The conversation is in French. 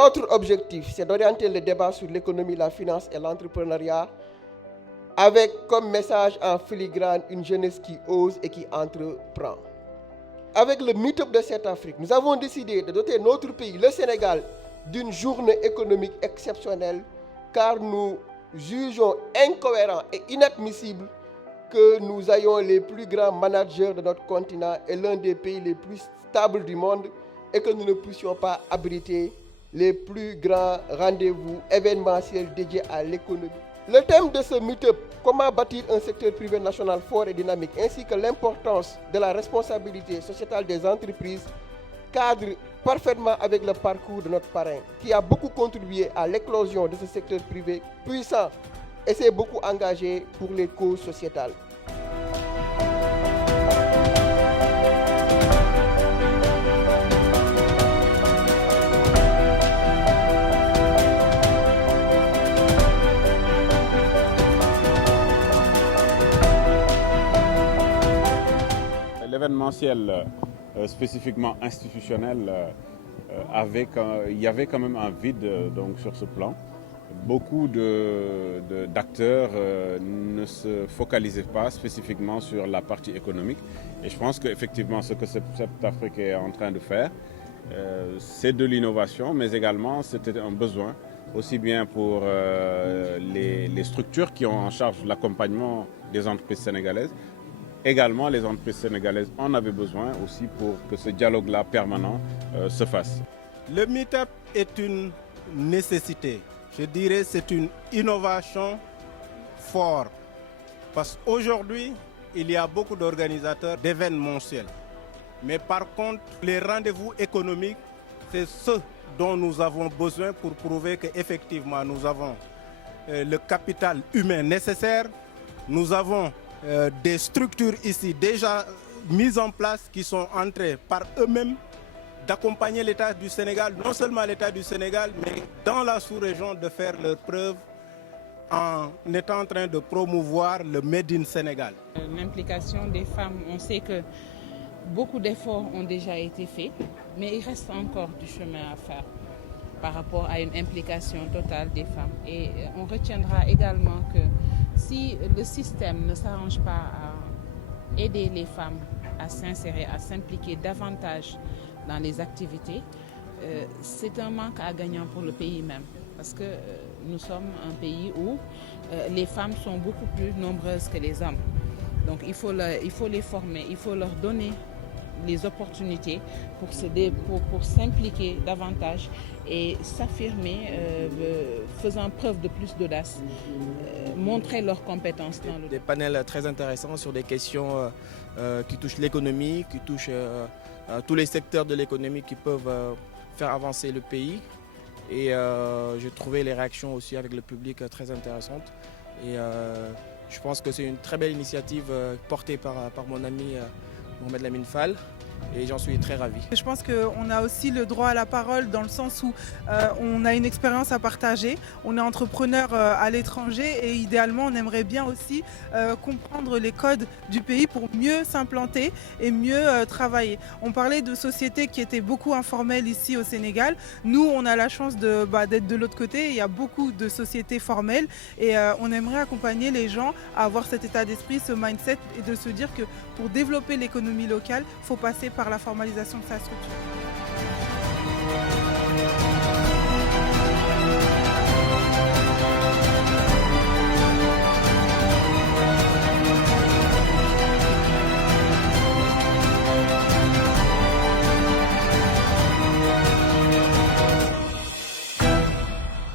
Notre objectif, c'est d'orienter le débat sur l'économie, la finance et l'entrepreneuriat avec comme message en filigrane une jeunesse qui ose et qui entreprend. Avec le Meet-up de cette Afrique, nous avons décidé de doter notre pays, le Sénégal, d'une journée économique exceptionnelle car nous jugeons incohérent et inadmissible que nous ayons les plus grands managers de notre continent et l'un des pays les plus stables du monde et que nous ne puissions pas abriter les plus grands rendez-vous événementiels dédiés à l'économie. Le thème de ce meet-up, comment bâtir un secteur privé national fort et dynamique, ainsi que l'importance de la responsabilité sociétale des entreprises, cadre parfaitement avec le parcours de notre parrain, qui a beaucoup contribué à l'éclosion de ce secteur privé puissant et s'est beaucoup engagé pour les causes sociétales. L'événementiel spécifiquement institutionnel, il y avait quand même un vide donc, sur ce plan. Beaucoup d'acteurs ne se focalisaient pas spécifiquement sur la partie économique. Et je pense qu'effectivement, ce que cette Afrique est en train de faire, c'est de l'innovation, mais également c'était un besoin, aussi bien pour les structures qui ont en charge l'accompagnement des entreprises sénégalaises. Également, les entreprises sénégalaises en avaient besoin aussi pour que ce dialogue-là permanent se fasse. Le meet-up est une nécessité. Je dirais que c'est une innovation forte. Parce qu'aujourd'hui, il y a beaucoup d'organisateurs d'événementiels. Mais par contre, les rendez-vous économiques, c'est ce dont nous avons besoin pour prouver qu'effectivement, nous avons le capital humain nécessaire. Nous avons des structures ici déjà mises en place qui sont en train par eux-mêmes d'accompagner l'État du Sénégal, non seulement l'État du Sénégal, mais dans la sous-région de faire leurs preuves en étant en train de promouvoir le Made in Sénégal. L'implication des femmes, on sait que beaucoup d'efforts ont déjà été faits, mais il reste encore du chemin à faire par rapport à une implication totale des femmes. Et on retiendra également que si le système ne s'arrange pas à aider les femmes à s'insérer, à s'impliquer davantage dans les activités, c'est un manque à gagnant pour le pays même. Parce que nous sommes un pays où les femmes sont beaucoup plus nombreuses que les hommes. Donc il faut les former, il faut leur donner les opportunités pour s'impliquer davantage et s'affirmer, faisant preuve de plus d'audace, montrer leurs compétences. Des panels très intéressants sur des questions qui touchent l'économie, qui touchent tous les secteurs de l'économie qui peuvent faire avancer le pays. Et j'ai trouvé les réactions aussi avec le public très intéressantes. Et je pense que c'est une très belle initiative portée par mon ami Mohamed Lamine Fall. Et j'en suis très ravi. Je pense qu'on a aussi le droit à la parole dans le sens où on a une expérience à partager, on est entrepreneur à l'étranger et idéalement on aimerait bien aussi comprendre les codes du pays pour mieux s'implanter et mieux travailler. On parlait de sociétés qui étaient beaucoup informelles ici au Sénégal. Nous, on a la chance d'être de l'autre côté, il y a beaucoup de sociétés formelles et on aimerait accompagner les gens à avoir cet état d'esprit, ce mindset et de se dire que pour développer l'économie locale, il faut passer par la formalisation de sa structure.